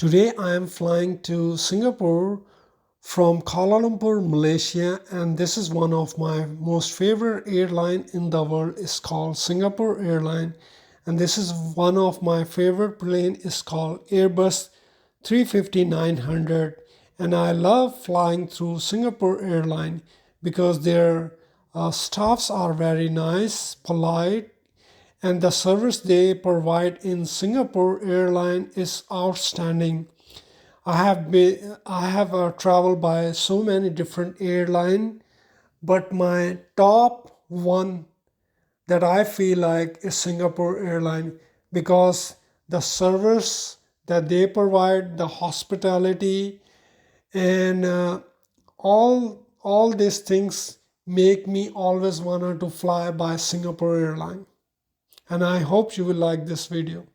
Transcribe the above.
Today I am flying to Singapore from Kuala Lumpur, Malaysia, and this is one of my most favorite airline in the world. It's called Singapore Airline, and this is one of my favorite plane. It's called Airbus 350-900, and I love flying through Singapore Airline because their staffs are very nice, polite, and the service they provide in Singapore Airline is outstanding. I have traveled by so many different airline, but my top one that I feel like is Singapore Airline because the service that they provide, the hospitality, and all these things make me always wanted to fly by Singapore Airline. And I hope you will like this video.